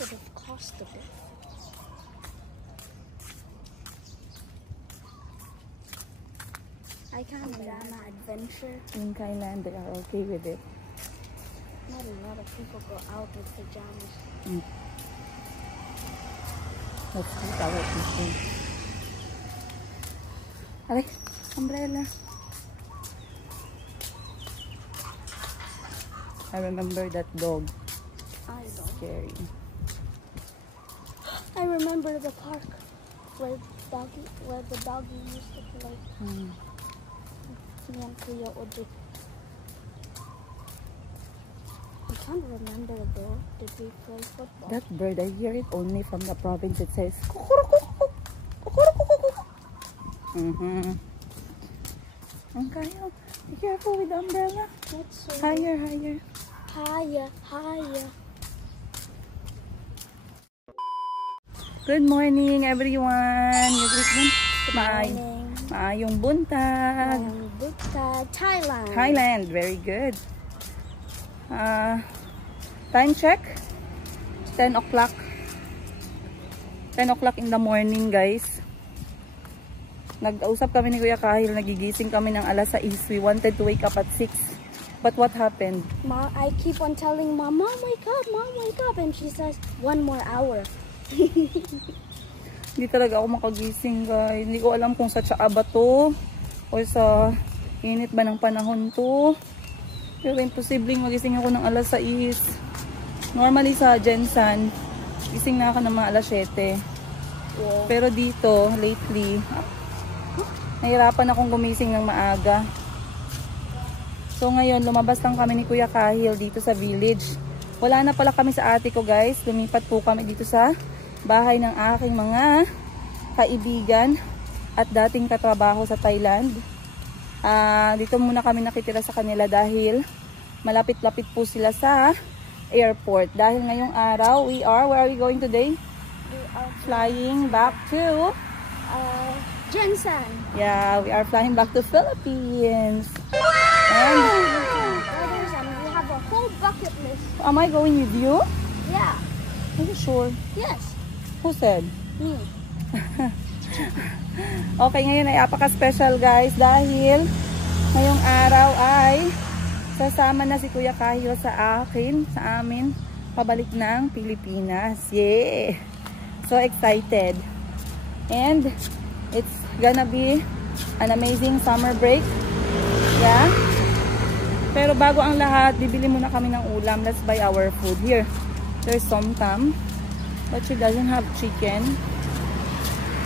could have cost a bit. I can't banana adventure. In Thailand, they are okay with it. Not a lot of people go out with pajamas. Let's eat our fishing. Aray, umbrella. I remember that dog. I don't. Scary. I remember the park where the doggy used to play. Me and Kuya Oji. I can't remember though. Did we play football? That bird, I hear it only from the province. It says kukurukuk, kukurukuk. Okay, be careful with the umbrella. That's so Higher, higher. higher, higher. Good morning, everyone. Maayong buntag. Thailand. Thailand, very good. Time check, 10 o'clock. 10 o'clock in the morning, guys. Nag-usap kami ni Kuya Kahil, nagigising kami ng alas 6. We wanted to wake up at 6. But what happened? I keep on telling Mom, Mom, wake up. And she says, 1 more hour. Hindi talaga ako makagising, guys. Hindi ko alam kung sa tsaa ba to o sa init ba ng panahon to. Pero imposibleng magising ako ng alas 6. Normally sa Jensan, gising na ako ng mga alas 7. Yeah. Pero dito, lately, nahirapan akong gumising ng maaga. So ngayon, lumabas lang kami ni Kuya Kahil dito sa village. Wala na pala kami sa ate ko, guys. Lumipat po kami dito sa bahay ng aking mga kaibigan at dating katrabaho sa Thailand. Dito muna kami nakitira sa kanila dahil malapit-lapit po sila sa airport. Dahil ngayong araw, where are we going today? We are Flying back to Jensen. Yeah, we are flying back to Philippines. And we have a whole bucket list. Am I going with you? Yeah. Are you sure? Yes. Who said? Me. Okay, ngayon ay apaka-special, guys, dahil ngayong araw ay sasama na si Kuya Kahil sa amin, pabalik ng Pilipinas. Yeah! So excited. And it's gonna be an amazing summer break. Yeah? Pero bago ang lahat, bibili muna kami ng ulam. Let's buy our food. Here, there's somtam, but she doesn't have chicken.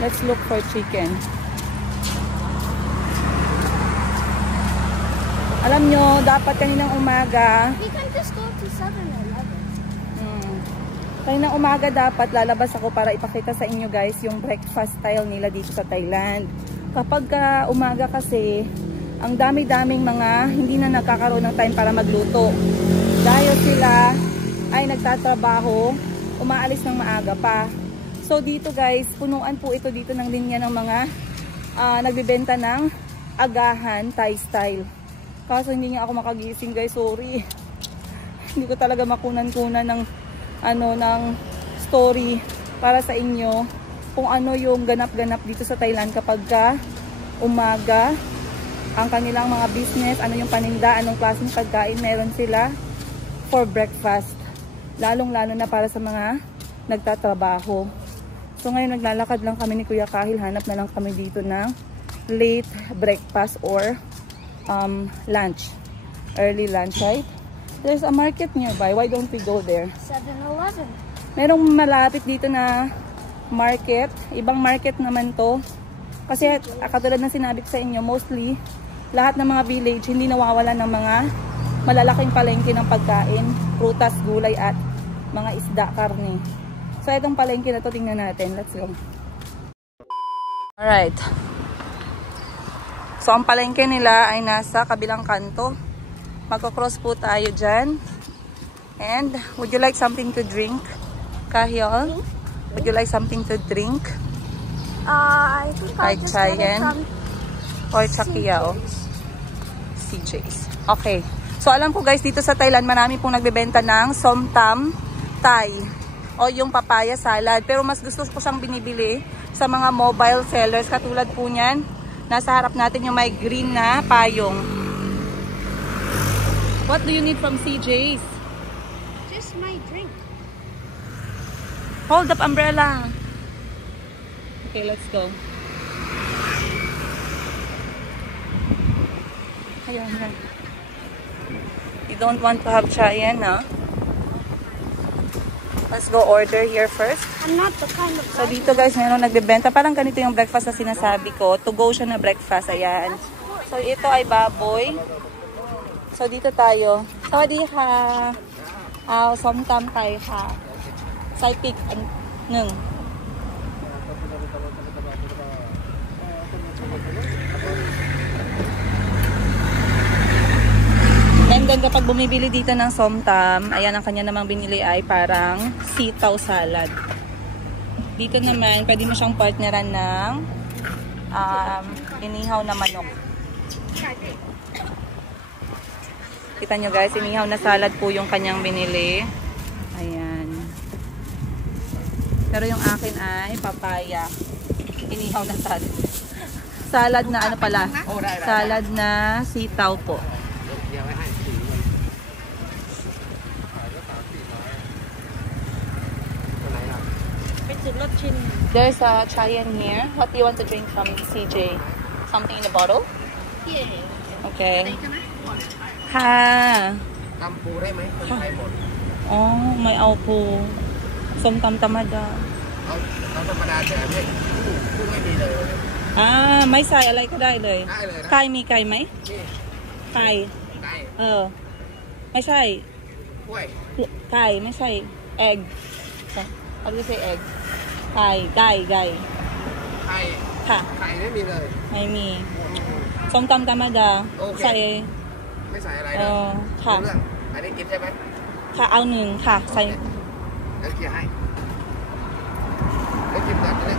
Let's look for chicken. Alam nyo, dapat kaninang umaga, We can just go to 7-Eleven. kaninang umaga dapat lalabas ako para ipakita sa inyo, guys, yung breakfast style nila dito sa Thailand. Kapag umaga kasi, ang dami-daming mga hindi na nagkakaroon ng time para magluto. Dahil sila ay nagtatrabaho, umaalis ng maaga pa. So dito, guys, punuan po ito dito ng linya ng mga nagbibenta ng agahan Thai style. Kaso hindi nga ako makagising, guys, sorry. Hindi ko talaga makunan-kunan ng ng story para sa inyo kung ano yung ganap-ganap dito sa Thailand kapag umaga, ang kanilang mga business, ano yung paninda, anong klaseng pagkain meron sila for breakfast. Lalong-lalo na para sa mga nagtatrabaho. So ngayon naglalakad lang kami ni Kuya Kahil, hanap na lang kami dito ng late breakfast or lunch. Early lunch, right? There's a market nearby. Why don't we go there? 7-Eleven. Merong malapit dito na market. Ibang market naman to. Kasi katulad ng sinabi ko sa inyo, mostly lahat ng mga village hindi nawawalan ng mga malalaking palengke ng pagkain, prutas, gulay at mga isda, karne. So itong palengke na to, tingnan natin. Let's go. Alright. So ang palengke nila ay nasa kabilang kanto. Magko-cross po tayo dyan. And would you like something to drink, Kahil? Would you like something to drink? I think I'll just get it from or Chakiao? CJ's. Okay. So alam ko, guys, dito sa Thailand marami pong nagbebenta ng somtam Thai. o yung papaya salad. Pero mas gusto ko siyang binibili sa mga mobile sellers. Katulad po niyan. Nasa harap natin yung may green na payong. What do you need from CJ's? Just my drink. Hold up umbrella. Okay, let's go. Ayan na. You don't want to have chai, no? Let's go order here first. I'm not the kind of So dito guys, meron nagbebenta. Parang ganito yung breakfast na sinasabi ko. To go siya na breakfast. Ayan. So ito ay baboy. So dito tayo. Sawadee ka. Somtam tayo ka. Sai pig. Nung. And then kapag bumibili dito ng somtam, ayan ang kanya namang binili ay parang sitaw salad. Dito naman, pwede mo siyang partneran ng inihaw na manok. Kita nyo guys, inihaw na salad po yung kanyang binili. Ayan. Pero yung akin ay papaya. Inihaw na salad. Salad na ano pala? Salad na sitaw po. There's a chai in here. What do you want to drink from CJ? Something in a bottle? Yeah. Okay. Ha. ตำปูได้ไหมคนไทยหมด Oh, may aupo. Somtam tamada. เอาธรรมดาแต่ไม่มีเลย ไม่ใส่อะไรก็ได้เลย ได้เลยนะ ไก่มีไก่ไหม นี่ ไก่ ไก่ ไม่ใช่ กล้วย ไก่ไม่ใช่ egg how do you say egg ไก่ไก่ ไข่ ค่ะ ไข่ไม่มีเลย ไม่มีส้มตำธรรมดา โอเค ใส่ ไม่ใส่อะไรเลย ค่ะ รู้เรื่องอันนี้กินใช่ไหม ค่ะเอาหนึ่งค่ะใส่ เดี๋ยวกินให้เดี๋ยวกินก่อนเลย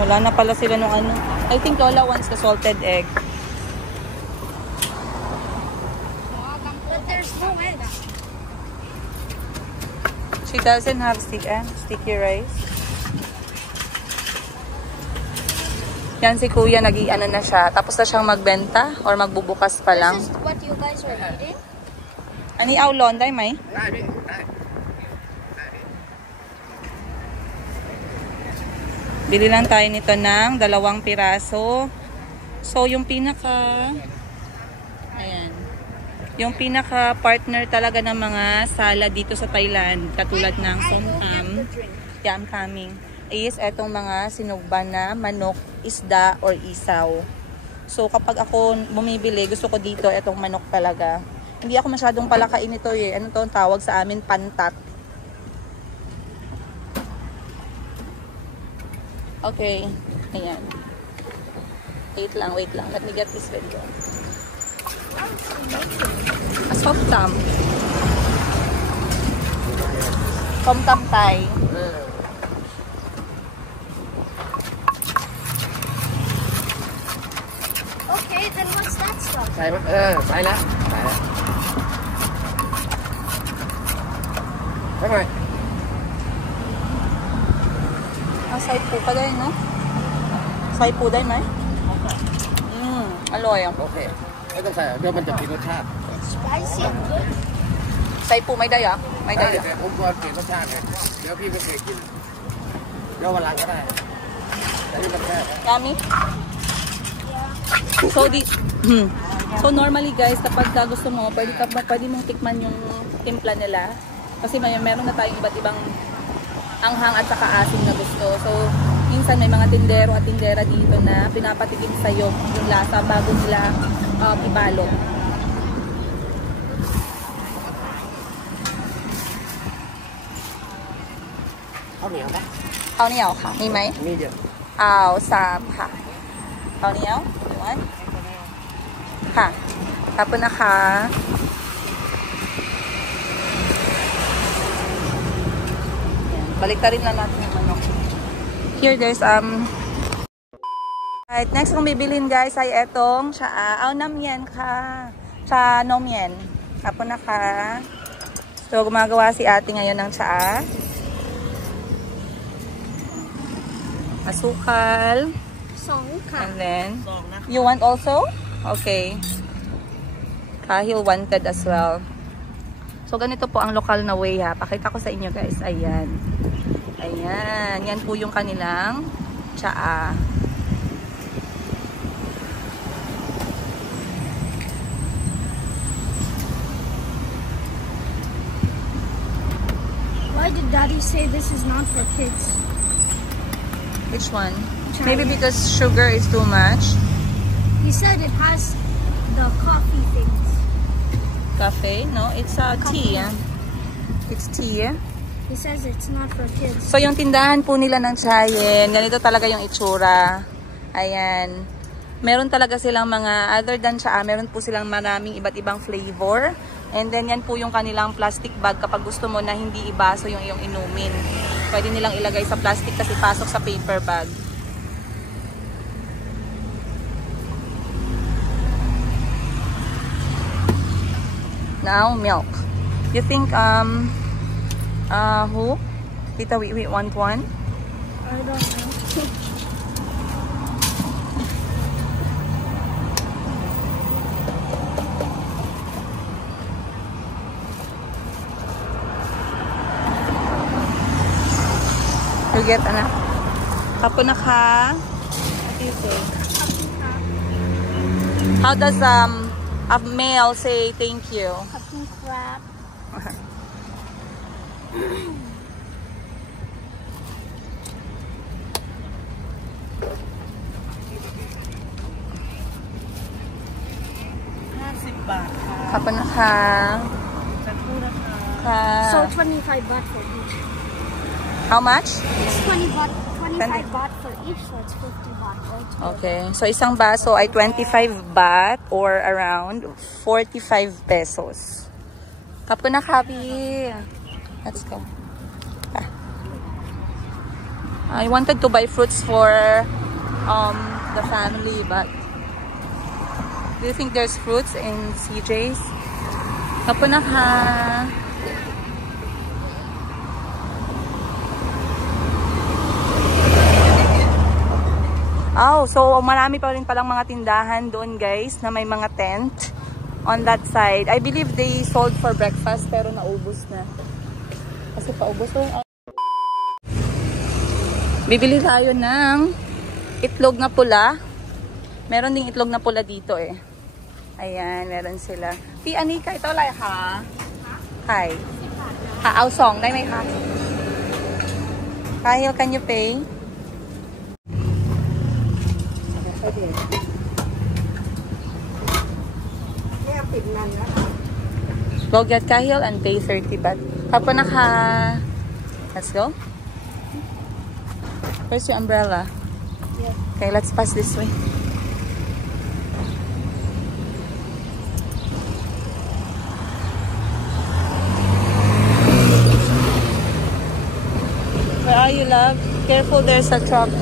wala na pala sila nung ano. I think Lola wants the salted egg. But there's no eggs. She doesn't have sticky rice. Yan si Kuya, nag-iano na siya. Tapos na siyang magbenta or magbubukas pa lang. This is what you guys are eating? Ani aulon, day may? ได้พี่ได้ Bili lang tayo nito ng 2 piraso. So, yung ayan. Yung pinaka partner talaga ng mga salad dito sa Thailand, katulad ng somtam, yam coming, is etong mga sinugba na manok, isda, or isaw. So, kapag ako bumibili, gusto ko dito etong manok talaga. Hindi ako masyadong palakain ito eh. Ano to ang tawag sa amin? Pantat. Okay. Ayan. Wait lang. Let me get this video. A somtam. Somtam Thai. Okay, then what's that stuff? ใส่ไหมใส่แล้วทำไม ใส่ปูก็ได้เนาะใส่ปูได้ไหมอร่อยอ่ะ โอเคไม่ต้องใส่เดี๋ยวมันจะผิดรสชาติ It's spicy and good. ใส่ปูไม่ได้เหรอไม่ได้เหรอ แต่ผมกลัวเปลี่ยนรสชาติไงเดี๋ยวพี่ไม่เคยกินเดี๋ยววันหลังก็ได้แต่นี่มันแค่ Yummy? So normally guys, kapag gusto mo, pwede mong tikman yung timpla nila. Kasi meron na tayong iba't ibang anghang at saka asin na gusto. So minsan may mga tindero at tindera dito na pinapatikim sa'yo yung lasa bago nila ibalot.ข้าวเหนียวไหม ข้าวเหนียวค่ะ มีไหม มีเยอะ เอา3ค่ะข้าวเหนียวค่ะขอบคุณนะคะbalik na rin lang natin yung manok. Here guys, right, next kong bibilin guys ay etong cha nam yen ka. Cha nom yen. Kapon na ka. So, gumagawa si ate ngayon ng cha. asukal. And then, you want also? Okay. Kahil wanted as well. So, ganito po ang lokal na way ha. Pakita ko sa inyo guys. Ayan. Ayan. Yan po yung kanilang tsaa. Why did Daddy say this is not for kids? Which one? Chai. Maybe because sugar is too much. He said it has the coffee things. Cafe? No, it's tea. It's tea. He says it's not for kids. So, yung tindahan po nila ng Chayen, ganito talaga yung itsura. Ayan. Meron talaga silang mga, other than tsaa, meron po silang maraming iba't ibang flavor. And then, yan po yung kanilang plastic bag kapag gusto mo na hindi ibaso yung iyong inumin. Pwede nilang ilagay sa plastic kasi pasok sa paper bag. Now, milk. You think, who? Tita, we want one? I don't know. You get, anak? Kapunak ha? What do you say? How does, a male say thank you? Kapung crab. Kapunak ha? So 25 baht for each. How much? It's 25 baht for each, so it's 50 baht altogether. Okay. So, isang baso ay 25 baht or around 45 pesos. Kapunak happy. Let's go. Ah. I wanted to buy fruits for the family, but do you think there's fruits in CJ's? Kapunak ha. Oh, so marami pa rin palang mga tindahan doon guys na may mga tent on that side. I believe they sold for breakfast pero naubos na. Kasi paubos ko. Bibili tayo ng itlog na pula. Meron ding itlog na pula dito eh. Ayan, meron sila. Ti Anika, ito lai ha? Hi. Ha, ao song, dai may ha? Kyle, can you pay? Go get Kahil and pay 30 baht. Kapunak ha. Let's go. Where's your umbrella? Yeah. Okay, let's pass this way. Where are you, love? Careful, there's a truck.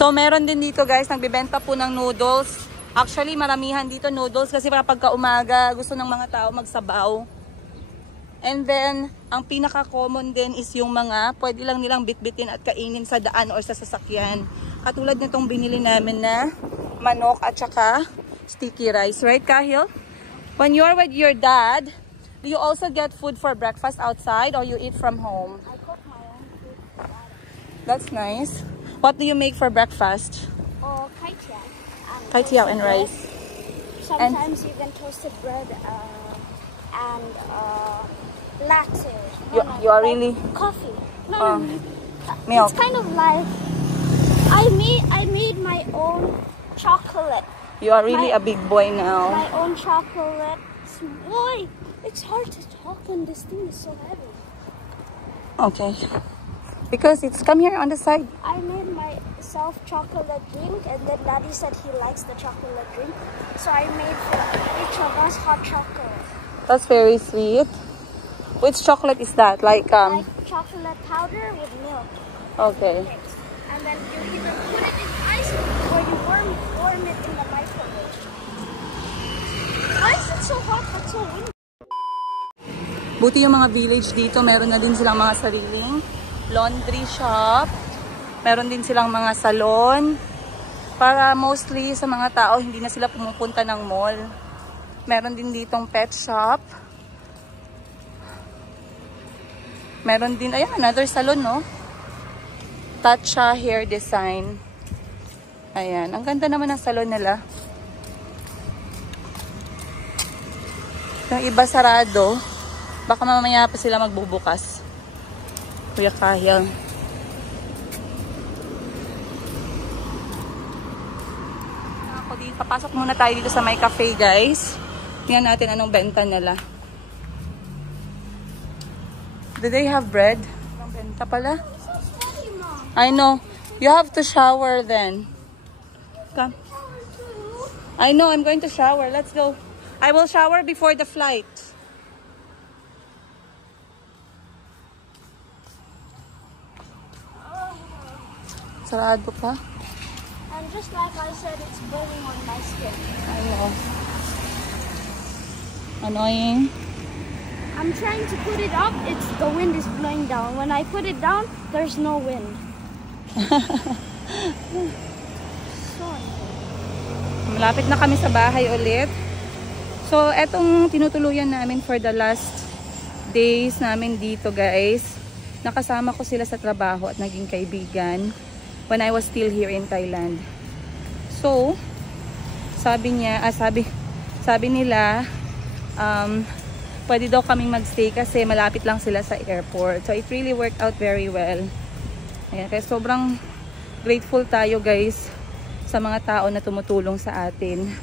So, meron din dito guys, nagbibenta po ng noodles. Actually, maramihan dito noodles kasi kapag umaga, gusto ng mga tao magsabaw. And then, ang pinaka-common din is yung mga pwede lang nilang bitbitin at kainin sa daan or sa sasakyan. Katulad nitong binili namin na manok at saka sticky rice. Right, Kahil? When you're with your dad, do you also get food for breakfast outside or you eat from home? I cook my own food for that. That's nice. What do you make for breakfast? Oh, kai tiao. Kai tiao and rice. Sometimes even toasted bread and latte. You are really coffee. No, milk. It's kind of like I made my own chocolate. You are really a big boy now. My own chocolate. Boy, it's hard to talk when this thing is so heavy. Okay. Because it's come here on the side. I made myself chocolate drink, and then Daddy said he likes the chocolate drink, so I made for each of us hot chocolate. That's very sweet. Which chocolate is that? Like Like chocolate powder with milk. Okay. And then you either put it in ice or you warm it in the microwave. Why is it so hot but so windy? Buti yung mga village dito, meron na din silang mga sariling laundry shop. Meron din silang mga salon. Para mostly sa mga tao, hindi na sila pumupunta ng mall. Meron din ditong pet shop. Meron din, ayan, another salon, no? Tatcha Hair Design. Ayan, ang ganda naman ng salon nila. Yung iba sarado. Baka mamaya pa sila magbubukas. Kuya Kahil. Ako dito, papasok muna tayo dito sa may cafe, guys. Tingnan natin anong benta nila. Do they have bread? Ang benta pala. I know. You have to shower then. Come. I know, I'm going to shower. Let's go. I will shower before the flight. Sarado pa. And just like I said, it's burning on my skin. I know. Annoying. I'm trying to put it up, the wind is blowing down. When I put it down, there's no wind. So annoying. Malapit na kami sa bahay ulit. So, etong tinutuluyan namin for the last days namin dito, guys. Nakasama ko sila sa trabaho at naging kaibigan when I was still here in Thailand. So, sabi nila, pwede daw kaming magstay kasi malapit lang sila sa airport. So, it really worked out very well. Ayan, kaya sobrang grateful tayo, guys, sa mga tao na tumutulong sa atin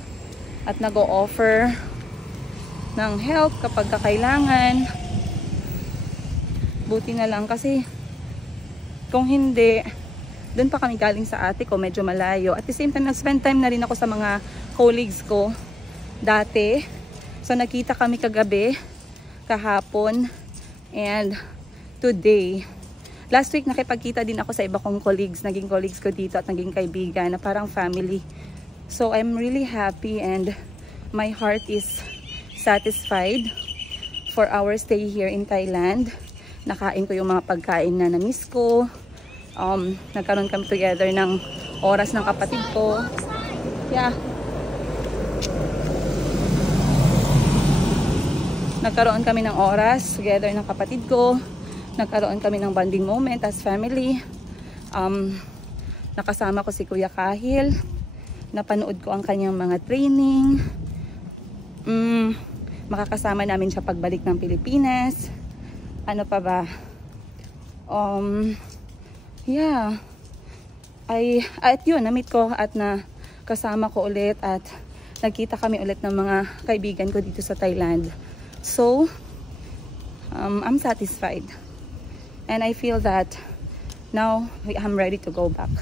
at nag-o-offer ng help kapag kakailangan. Buti na lang kasi kung hindi, doon pa kami galing sa ate ko, medyo malayo. At the same time, nag-spend time na rin ako sa mga colleagues ko dati. So, nakita kami kagabi, kahapon, and today. Last week, nakipagkita din ako sa iba kong colleagues, naging colleagues ko dito at naging kaibigan na parang family. So, I'm really happy and my heart is satisfied for our stay here in Thailand. Nakain ko yung mga pagkain na na-miss ko. Nagkaroon kami together ng oras ng kapatid ko. Yeah. Nagkaroon kami ng oras together ng kapatid ko. Nagkaroon kami ng bonding moment as family. Nakasama ko si Kuya Kahil. Napanood ko ang kanyang mga training. Makakasama namin siya pagbalik ng Pilipinas. Ano pa ba? Yeah. At yun, na-meet ko at kasama ko ulit at nagkita kami ulit ng mga kaibigan ko dito sa Thailand. So, I'm satisfied. And I feel that now I'm ready to go back.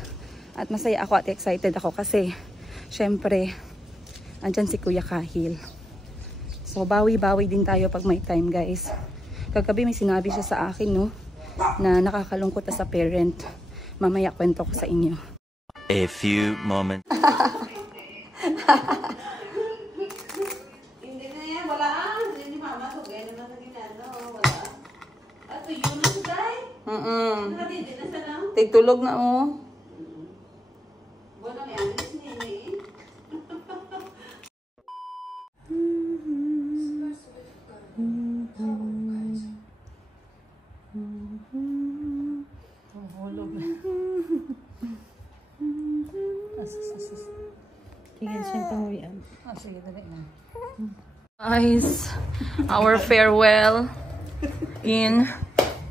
At masaya ako at excited ako kasi syempre, andyan si Kuya Kahil. So, bawi-bawi din tayo pag may time, guys. Kagabi may sinabi siya sa akin, no, na nakakalungkot na sa parent. Mamaya kwento ko sa inyo. A few moments. Hindi na yan, wala. Hindi mama, tugay na ginano, wala. At yun na today? Nakatindi na sa lang? Tigtulog na, oh. Wala na yan, nini. Guys, our farewell in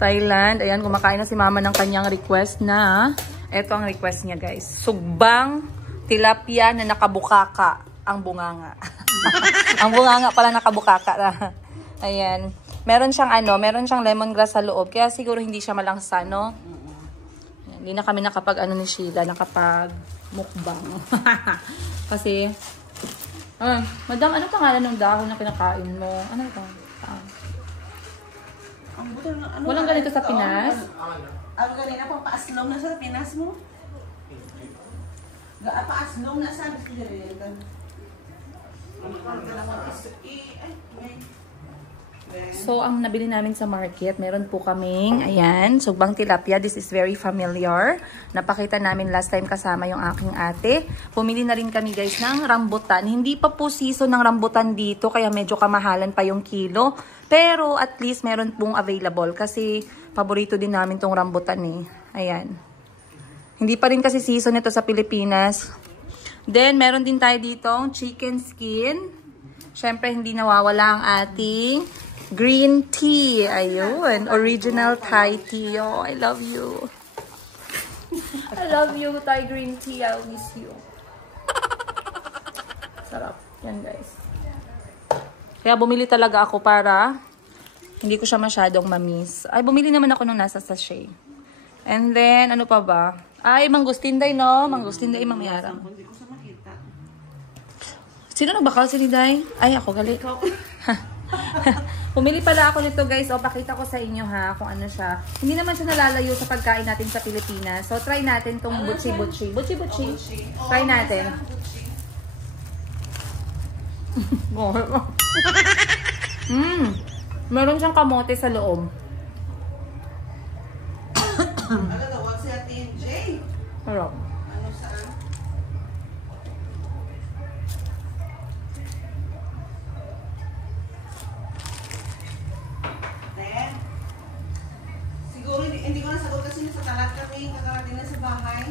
Thailand. Ayan, kumakain na si mama ng kanyang request na, eto ang request niya, guys. Sugbang tilapia na nakabukaka ang bunganga. Ang bunganga pala nakabukaka na. Ayan. Meron siyang lemongrass sa loob. Kaya siguro hindi siya malangsa, no? Ayan, hindi na kami nakapag ni Sheila, nakapag mukbang. Kasi, madam, ano pangalan ng dahon na kinakain mo? Ano ito? Walang ganito sa Pinas? Ang ganina pang paaslong na sa Pinas mo? Paaslong na sa Pinas. So, ang nabili namin sa market, meron po kaming, ayan, sugbang tilapia. This is very familiar. Napakita namin last time kasama yung aking ate. Pumili na rin kami guys ng rambutan. Hindi pa po season ng rambutan dito, kaya medyo kamahalan pa yung kilo. Pero at least meron pong available kasi paborito din namin tong rambutan eh. Ayan. Hindi pa rin kasi season ito sa Pilipinas. Then, meron din tayo ditong chicken skin. Siyempre, hindi nawawala ang ating green tea. Ayun. Original Thai tea. Oh, I love you. I love you, Thai green tea. I'll miss you. Sarap. Yan, guys. Kaya bumili talaga ako para hindi ko siya masyadong mamiss. Ay, bumili naman ako nung nasa sachet. And then, ano pa ba? Ay, mangustinday, no? Mangustinday, mamayara. Hindi ko sa makita. Sino nagbakal? Si Day? Ay, ako galit. Pumili pala ako nito guys. O, pakita ko sa inyo ha kung ano siya. Hindi naman siya nalalayo sa pagkain natin sa Pilipinas. So, try natin tong butchi-butchi. Butchi-butchi. Try natin. Meron siyang kamote sa loob. Ano tawag si Ate MJ? Harap. Ano saan? Then, siguro hindi ko nasagot kasi sa talat kami, kakarating na sa bahay.